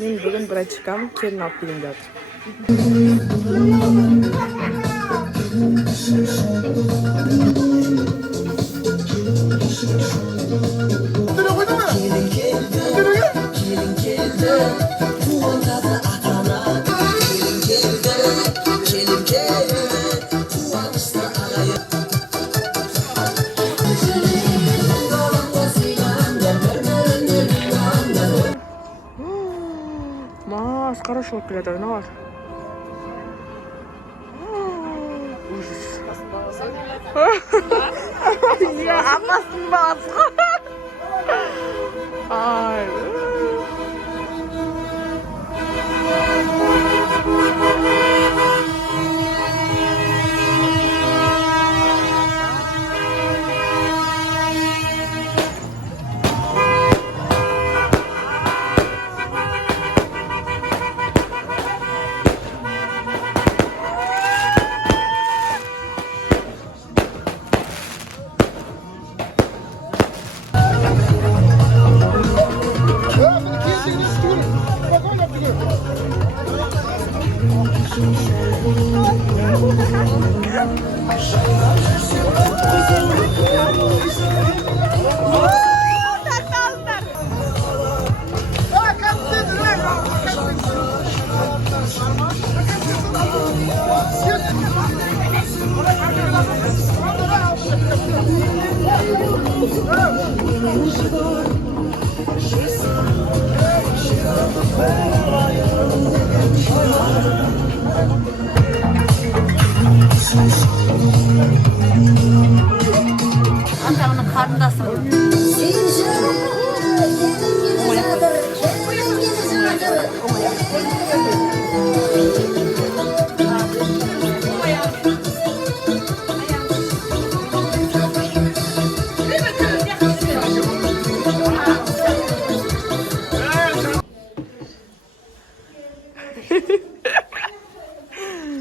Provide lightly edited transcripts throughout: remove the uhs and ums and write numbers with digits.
Мен бүгін братчикам келін алып келейін деп Мас, хорошо келеді, не var? Ужас. Ya, anasının babası. Ay. Atamın karnındasın.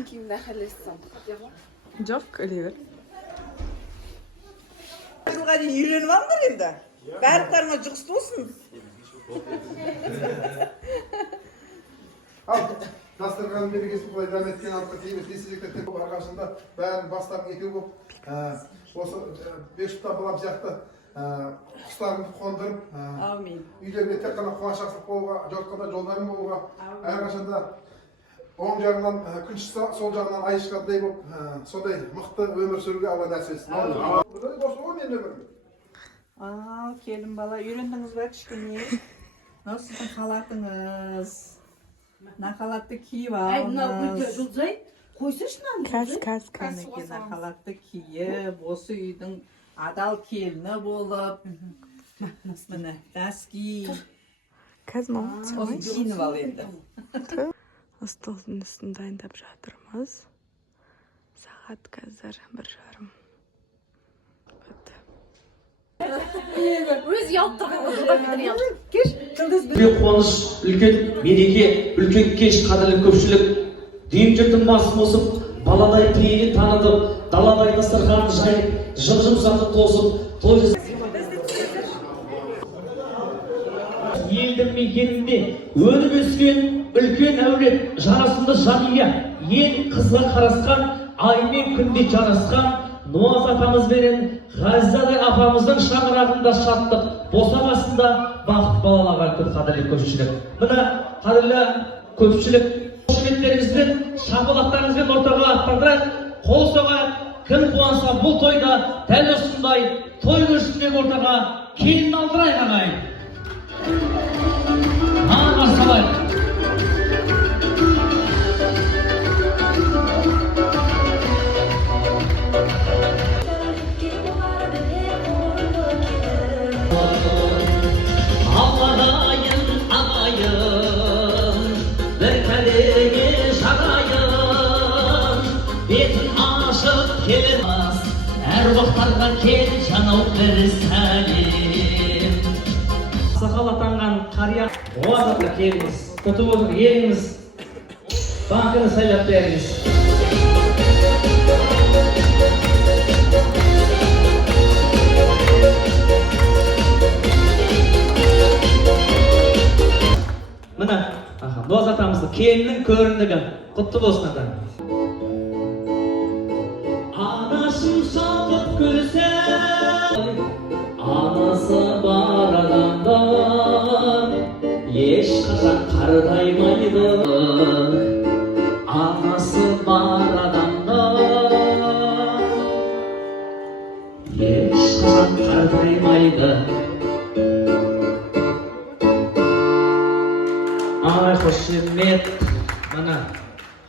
Kimden halletsin? Жоқ, іле Жылға дейін үйленіп алыңдар енді. Барлықтарыңа жұғысты болсын. Ал, дастархан берекесін құдай дәм еткен артқа тиемес еселіктер көп арқасында бәрін бастарын екеу болып осы 5 жұптан балам сияқты құстарымды қондырып үйлеріне тек қана қуаныш ашылып болуға, жұртқа жолдарың болуға, әрқашанда оң жағынан күн шықса, сол жағынан ай шыққандай болып, сондай мықты өмір сүруге Алла нәсіп етсін. Осы ғой менің өмірім. Келін бала, үйрендіңіз бе кішкене? Сіздің халатыңыз. Мына халатты киіп алыңыз. Кәз. Мына халатты киіп, осы үйдің адал келіні болып, міне дәски. Кәз мама, Осы киініп ал енді. Астылдың үстін дайындап жатырмыз. Сағат қазір 1:30. Өзі алып тұрған жылдан бері алып. Үлкен қуаныш, үлкен мереке, үлкен кеш, қадірлі көпшілік. Дүйім жұрттың басын қосып, баладай пейілі танытып, даладай дастарханын жайып, жым-жымсақты тосып, той елдің мекенінде өніп өскен үлкен әулет, жарасымды жанұя, ел қызға қарасқан, аймен күнде жарасқан, Нуаз атамызбенен Ғаззадай апамыздың шаңырағында шаттық, босамасында бақыт балаларға көп қадірлі көпшілік. Мына қадірлі көпшілік қошеметтеріңізбен, шапалақтарыңызбен ортаға аттандырайық, қол соғайық, кім қуанса бұл тойда дәл осындай той көшіндегі ортаға келін алдырайық ағайын. Басталайық. Ағайын, бір кәлеге жағайын, бетін ашып келеміз, әр уақыттарға кел жанау бір сәлем. Сақал атанған қария оғазатқа келіңіз, күтіп отыр еліңіз, банкіні сайлап беріңіз. Мына келіннің көрімдігі. Құтты болсын ата. Анашым шалқып күлсе, анасы бар адамдар ешқашан қарғаймайды. Анасы бар адамдар ешқашан қарғаймайды. Ай, қошемет. Мына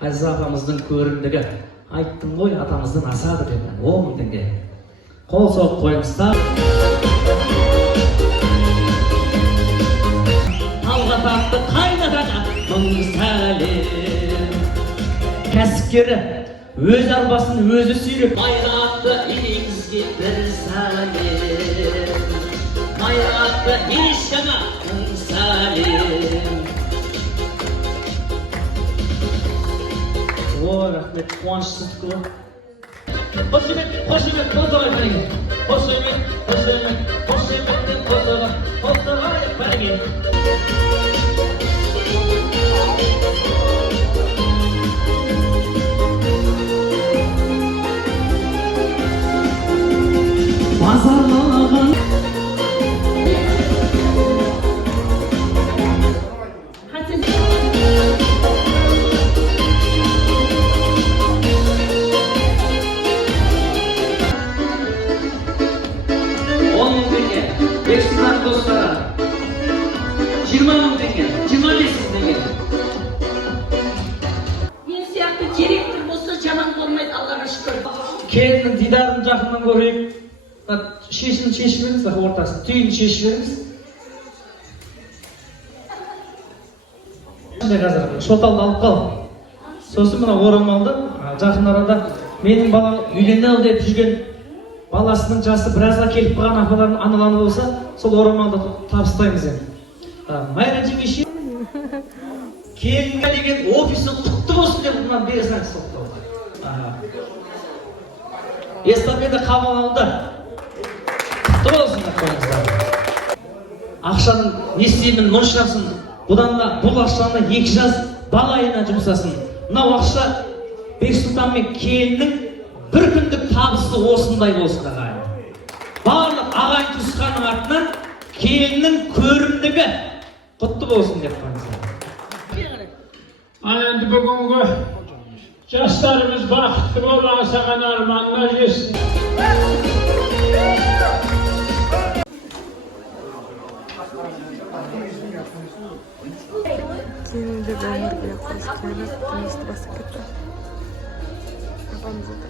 Ғазиза апамыздың көрімдігі. Айттым ғой, атамыздан асады деді. 10.000 теңге. Қол соғып қойыңыздар. Талғатақты қайнатаға мың сәлем. Кәсіпкері өз арбасын өзі сүйреп, майратты енеңізге бір сәлем. Майратты енешкаңа мың сәлем. Ой, рахмет, қуаныштысыз ғой. Қошемет, қолдағай бәріңе. Қошеметтен қолдағай бәріңе. Базарлаған достары 20.000 теңге, 25.000 теңге. Мен сияқты директор болса жаман болмайды, Аллаға шүкір. Келіннің дидарын жақыннан көрейік. Шешімін шешіп беріңіз, ортасын. Түйін шешіп беріңіз. Қазір шоталды алып қал. Сосын мына орамалды жақын арада менің балам үйленеді деп жүрген баласының жасы біразға келіп қалған апалардың аналары болса, сол орамалды табыстаймыз енді. Майра жеңеше, келінге деген офисі құтты болсын деп бұнан бересің соқтауға. Эстафета қабыл алды. Құтты болсын деп қойыңыздар. Ақшаның не істеймін, мұншасын, бұдан да бұл ақшаны 2 жас балайына жұмсасын. Мынау ақша Бексұлтан мен келіннің бір күндік табысы осындай болсын ағайын. Барлық ағайын туысқанның артынан келіннің көрімдігі құтты болсын деп қойыңыздар. Енді бүгінгі жастарымыз бақытты бола саған арманына жетсін. Келінді өмірге қош келіп, тұрмысты бастап кетті. Апамыз отыр.